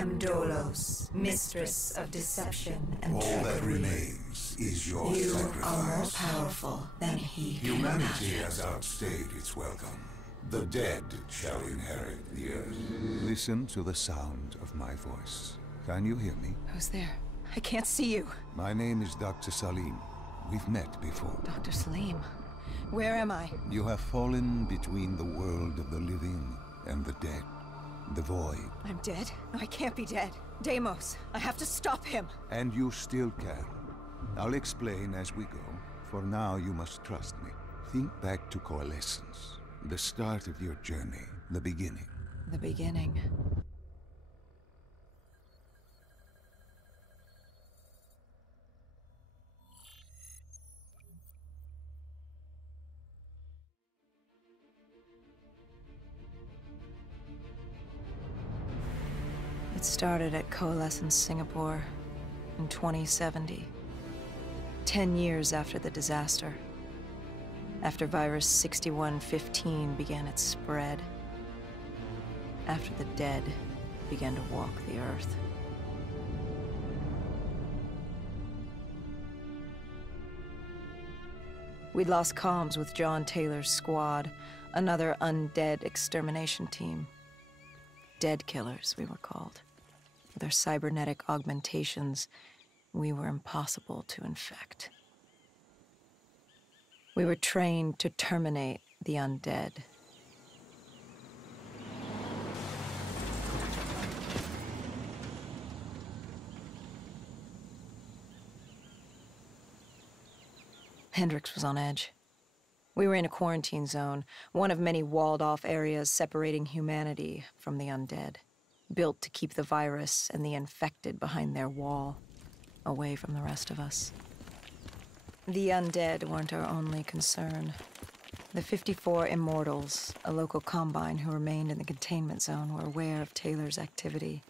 am Dolos, mistress of deception and All trickery. that remains is your You sacrifice. are more powerful than he can Humanity imagine. has outstayed its welcome. The dead shall inherit the earth. Listen to the sound of my voice. Can you hear me? Who's there? I can't see you. My name is Dr. Salim. We've met before. Dr. Salim. Where am I? You have fallen between the world of the living and the dead. The void. I'm dead? No, I can't be dead. Deimos, I have to stop him. And you still can. I'll explain as we go. For now, you must trust me. Think back to Coalescence. The start of your journey. The beginning. The beginning. It started at Coalescence Singapore in 2070. 10 years after the disaster. After Virus 6115 began its spread. After the dead began to walk the Earth. We'd lost comms with John Taylor's squad, another undead extermination team. Dead killers, we were called. With our cybernetic augmentations, we were impossible to infect. We were trained to terminate the undead. Hendricks was on edge. We were in a quarantine zone, one of many walled-off areas separating humanity from the undead, built to keep the virus and the infected behind their wall, away from the rest of us. The undead weren't our only concern. The 54 Immortals, a local combine who remained in the containment zone, were aware of Taylor's activity.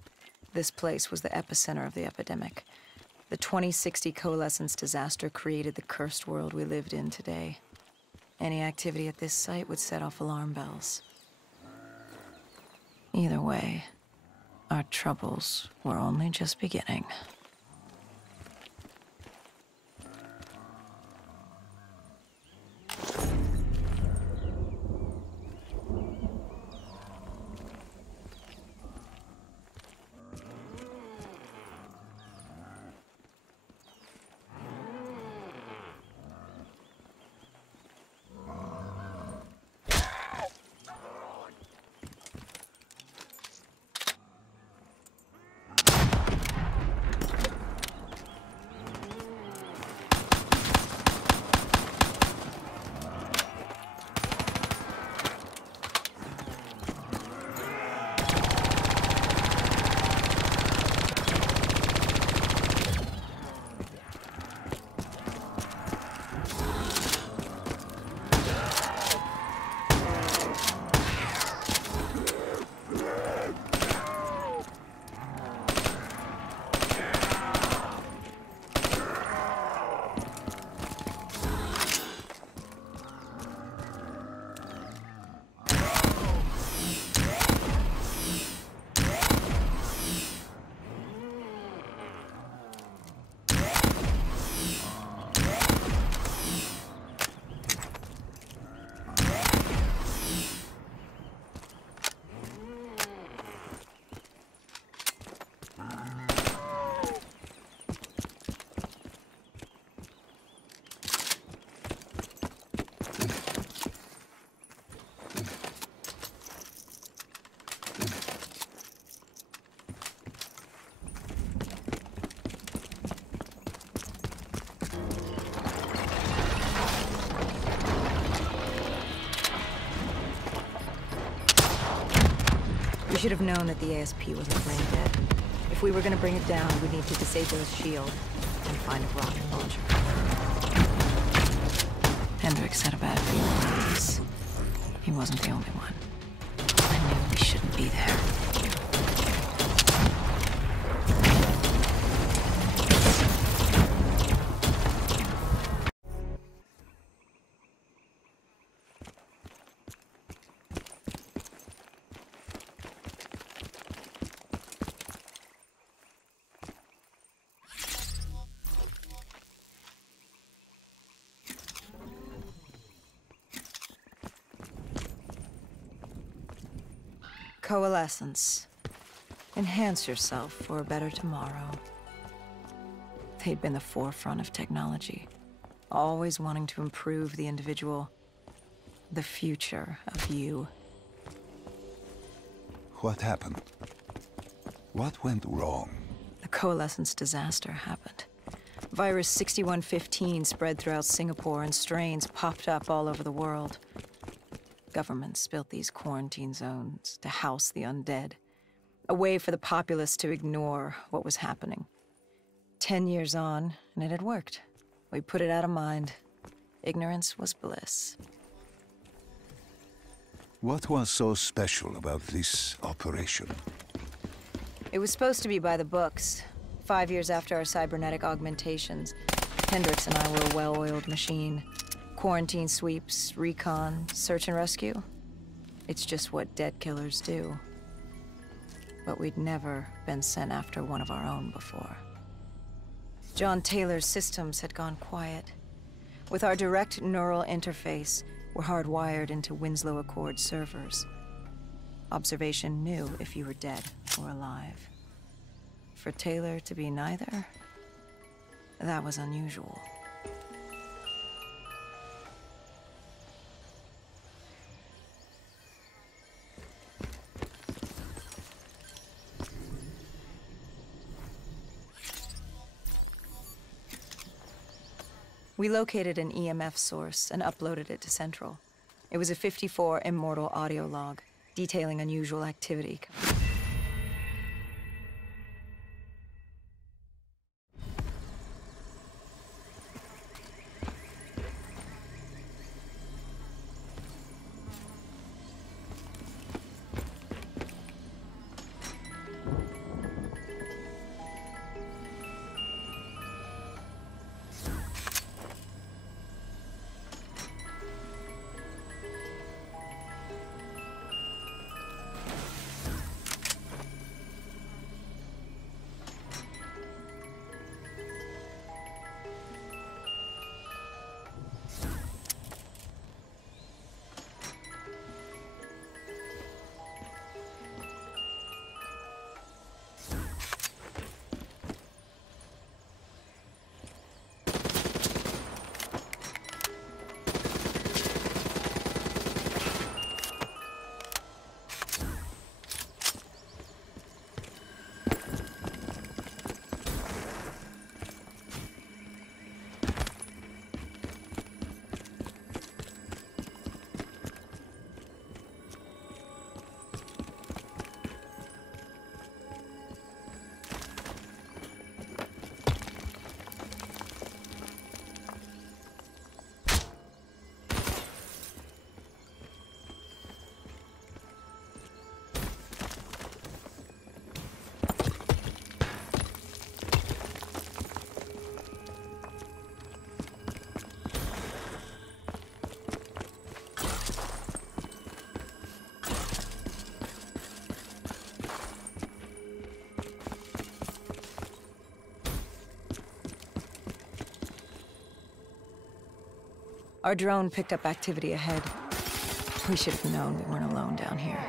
This place was the epicenter of the epidemic. The 2060 Coalescence disaster created the cursed world we lived in today. Any activity at this site would set off alarm bells. Either way, our troubles were only just beginning. We should have known that the ASP wasn't brain dead. If we were gonna bring it down, we'd need to disable its shield and find a rocket launcher. Hendricks had a bad feeling about this. He wasn't the only one. I knew we shouldn't be there. Coalescence. Enhance yourself for a better tomorrow. They'd been the forefront of technology, always wanting to improve the individual, the future of you. What happened? What went wrong? The Coalescence disaster happened. Virus 6115 spread throughout Singapore and strains popped up all over the world. Governments built these quarantine zones to house the undead, a way for the populace to ignore what was happening. 10 years on, and it had worked. We put it out of mind. Ignorance was bliss. What was so special about this operation? It was supposed to be by the books. 5 years after our cybernetic augmentations, Hendricks and I were a well-oiled machine. Quarantine sweeps, recon, search and rescue. It's just what dead killers do. But we'd never been sent after one of our own before. John Taylor's systems had gone quiet. With our direct neural interface, we're hardwired into Winslow Accord servers. Observation knew if you were dead or alive. For Taylor to be neither, that was unusual. We located an EMF source and uploaded it to Central. It was a 54 immortal audio log, detailing unusual activity. Our drone picked up activity ahead. We should have known we weren't alone down here.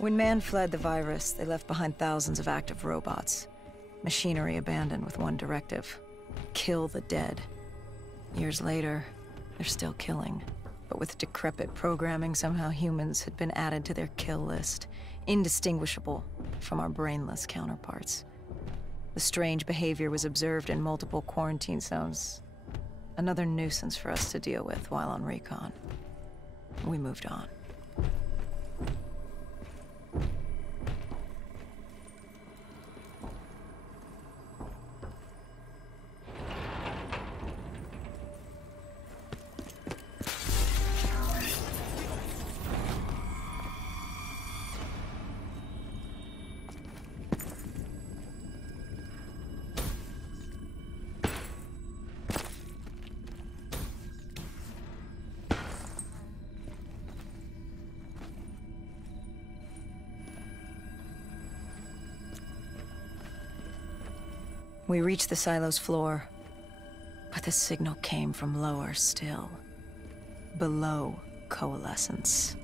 When man fled the virus, they left behind thousands of active robots. Machinery abandoned with one directive: kill the dead. Years later, they're still killing. But with decrepit programming, somehow humans had been added to their kill list, indistinguishable from our brainless counterparts. The strange behavior was observed in multiple quarantine zones. Another nuisance for us to deal with while on recon. We moved on. We reached the silo's floor, but the signal came from lower still. Below Coalescence.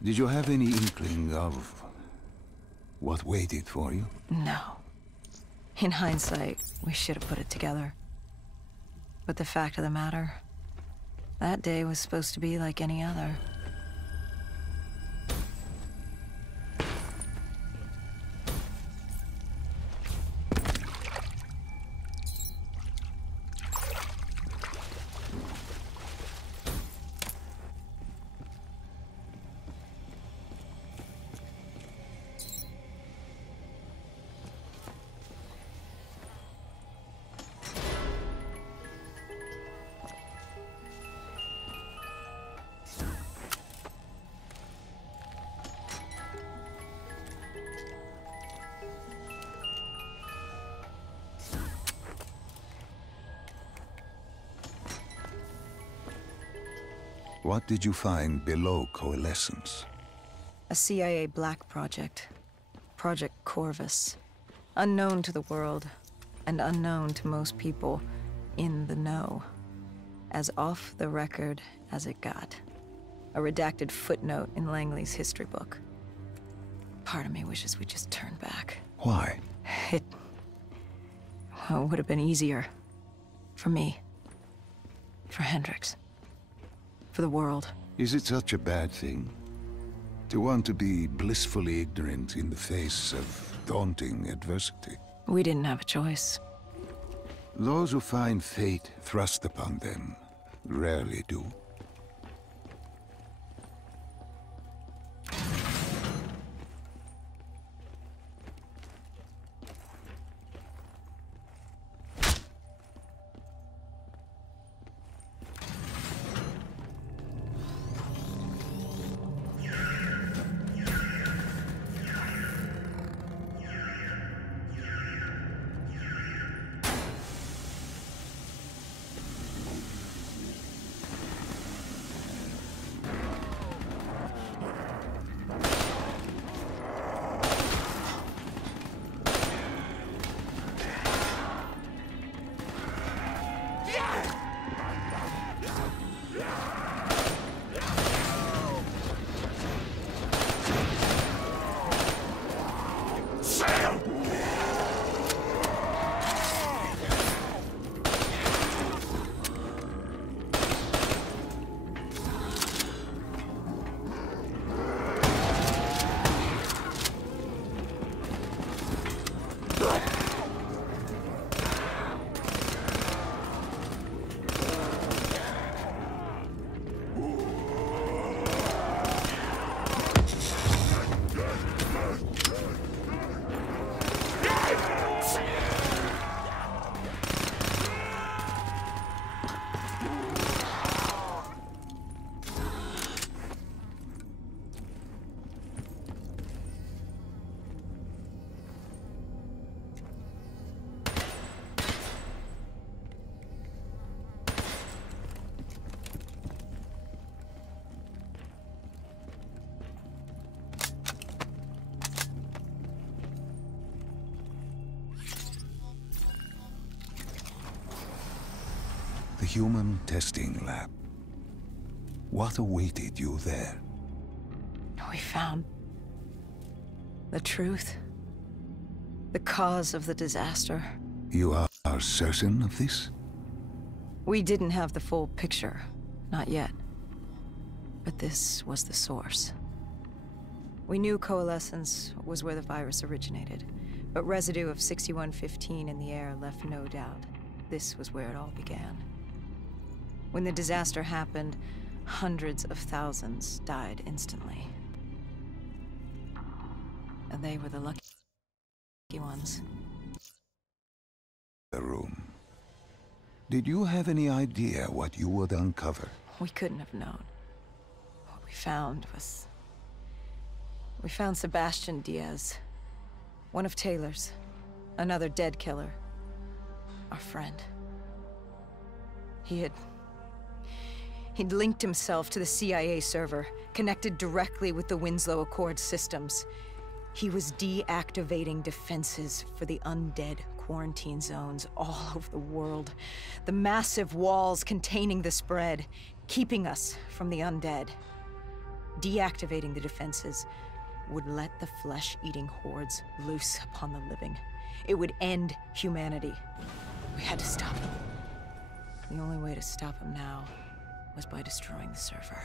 Did you have any inkling of what waited for you? No. In hindsight, we should have put it together. But the fact of the matter, that day was supposed to be like any other. What did you find below Coalescence? A CIA black project. Project Corvus. Unknown to the world, and unknown to most people in the know. As off the record as it got. A redacted footnote in Langley's history book. Part of me wishes we just turned back. Why? It would have been easier. For me. For Hendricks. For the world. Is it such a bad thing? To want to be blissfully ignorant in the face of daunting adversity? We didn't have a choice. Those who find fate thrust upon them rarely do. The human testing lab. What awaited you there? We found the truth. The cause of the disaster. You are certain of this? We didn't have the full picture. Not yet. But this was the source. We knew Coalescence was where the virus originated, but residue of 6115 in the air left no doubt. This was where it all began. When the disaster happened, hundreds of thousands died instantly. And they were the lucky ones. The room. Did you have any idea what you would uncover? We couldn't have known. What we found was... We found Sebastian Diaz. One of Taylor's. Another dead killer. Our friend. He'd linked himself to the CIA server, connected directly with the Winslow Accord systems. He was deactivating defenses for the undead quarantine zones all over the world. The massive walls containing the spread, keeping us from the undead. Deactivating the defenses would let the flesh-eating hordes loose upon the living. It would end humanity. We had to stop him. The only way to stop him now was by destroying the server.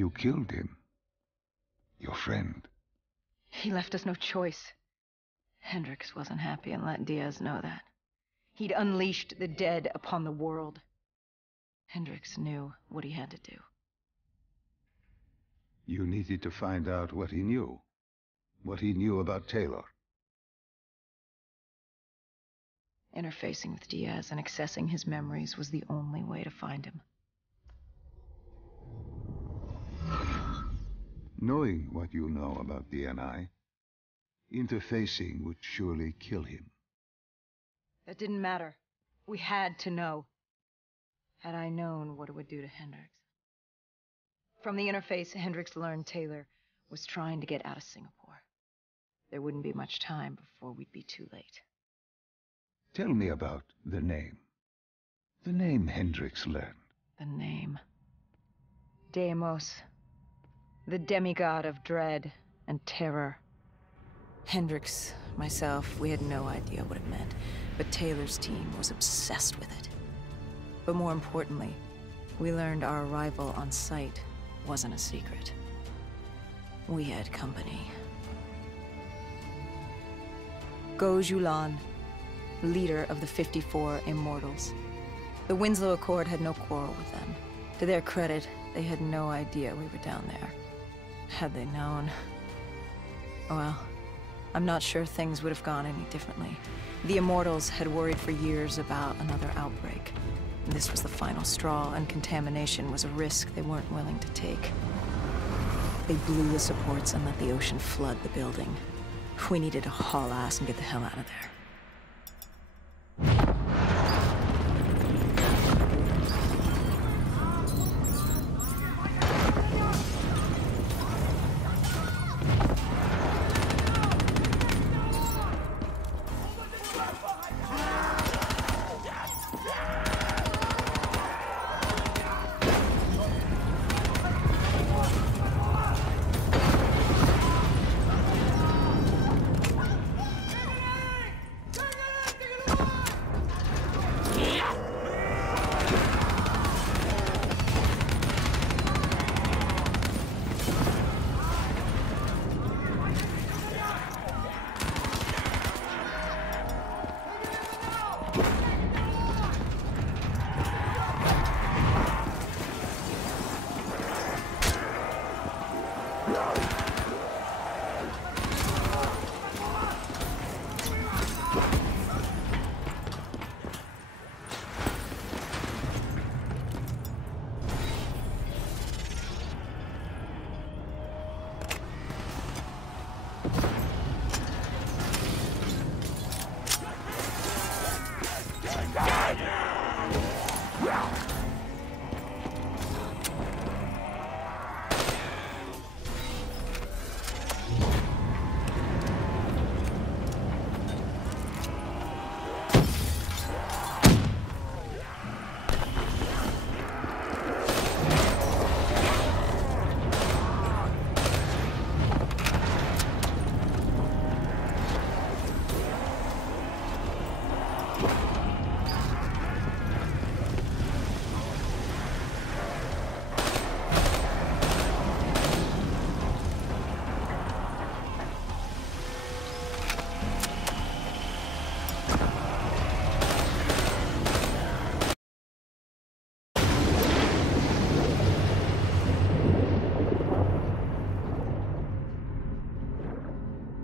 You killed him. Your friend. He left us no choice. Hendricks wasn't happy and let Diaz know that. He'd unleashed the dead upon the world. Hendricks knew what he had to do. You needed to find out what he knew. What he knew about Taylor. Interfacing with Diaz and accessing his memories was the only way to find him. Knowing what you know about DNI, interfacing would surely kill him. That didn't matter. We had to know. Had I known what it would do to Hendricks. From the interface, Hendricks learned Taylor was trying to get out of Singapore. There wouldn't be much time before we'd be too late. Tell me about the name. The name Hendricks learned. The name. Deimos. The demigod of dread and terror. Hendricks, myself, we had no idea what it meant, but Taylor's team was obsessed with it. But more importantly, we learned our arrival on site wasn't a secret. We had company. Go-Julan, leader of the 54 Immortals. The Winslow Accord had no quarrel with them. To their credit, they had no idea we were down there. Had they known... well, I'm not sure things would have gone any differently. The Immortals had worried for years about another outbreak. This was the final straw, and contamination was a risk they weren't willing to take. They blew the supports and let the ocean flood the building. We needed to haul ass and get the hell out of there.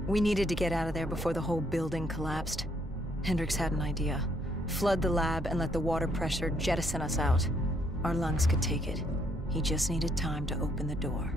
We needed to get out of there before the whole building collapsed. Hendricks had an idea. Flood the lab and let the water pressure jettison us out. Our lungs could take it. He just needed time to open the door.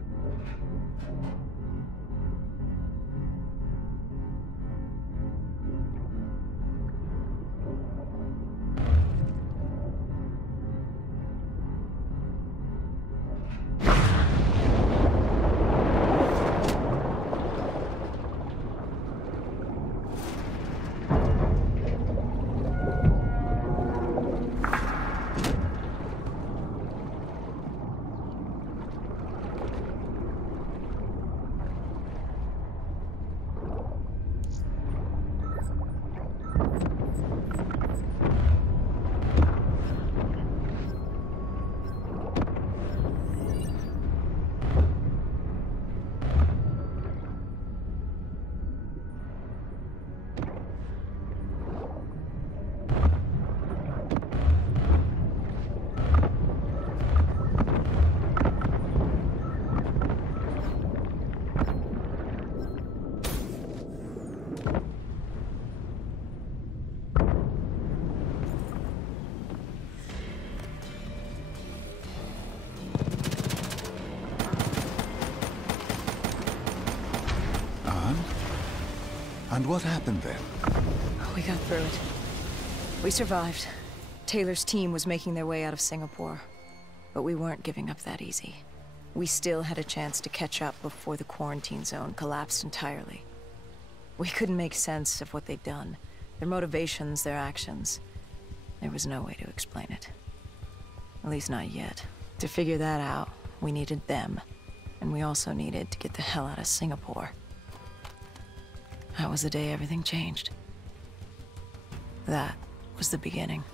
And what happened then? We got through it. We survived. Taylor's team was making their way out of Singapore. But we weren't giving up that easy. We still had a chance to catch up before the quarantine zone collapsed entirely. We couldn't make sense of what they'd done. Their motivations, their actions. There was no way to explain it. At least not yet. To figure that out, we needed them. And we also needed to get the hell out of Singapore. That was the day everything changed. That was the beginning.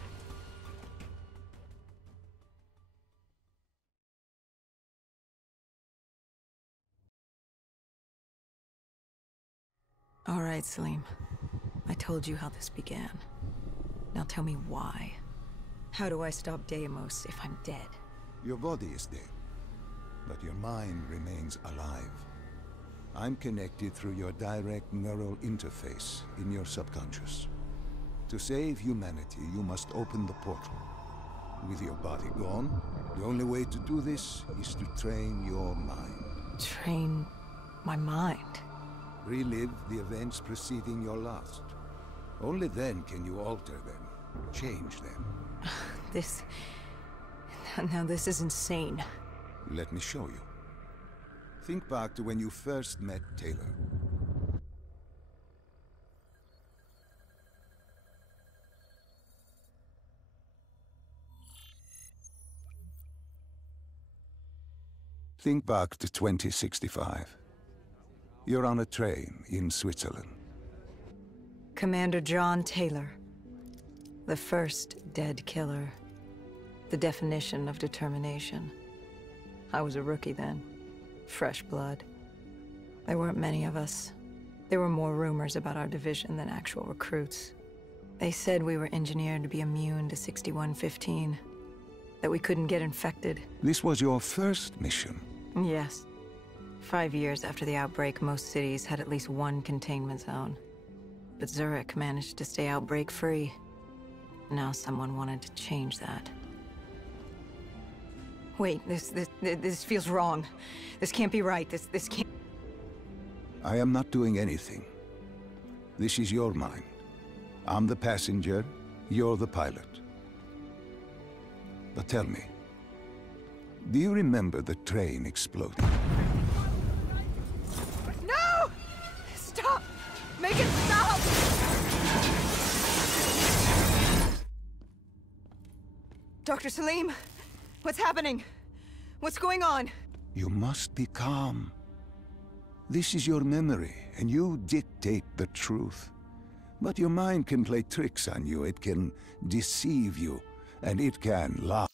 All right, Salim. I told you how this began. Now tell me why. How do I stop Deimos if I'm dead? Your body is dead, but your mind remains alive. I'm connected through your direct neural interface in your subconscious. To save humanity, you must open the portal. With your body gone, the only way to do this is to train your mind. Train my mind? Relive the events preceding your last. Only then can you alter them, change them. Now this is insane. Let me show you. Think back to when you first met Taylor. Think back to 2065. You're on a train in Switzerland. Commander John Taylor. The first dead killer. The definition of determination. I was a rookie then. Fresh blood. There weren't many of us. There were more rumors about our division than actual recruits. They said we were engineered to be immune to 6115. That we couldn't get infected. This was your first mission? Yes. 5 years after the outbreak, most cities had at least one containment zone. But Zurich managed to stay outbreak-free. Now someone wanted to change that. Wait, this feels wrong. This can't be right. This can't... I am not doing anything. This is your mind. I'm the passenger, you're the pilot. But tell me, do you remember the train exploding? No! Stop! Make it stop! Dr. Salim, what's happening? What's going on? You must be calm. This is your memory, and you dictate the truth. But your mind can play tricks on you. It can deceive you, and it can lie.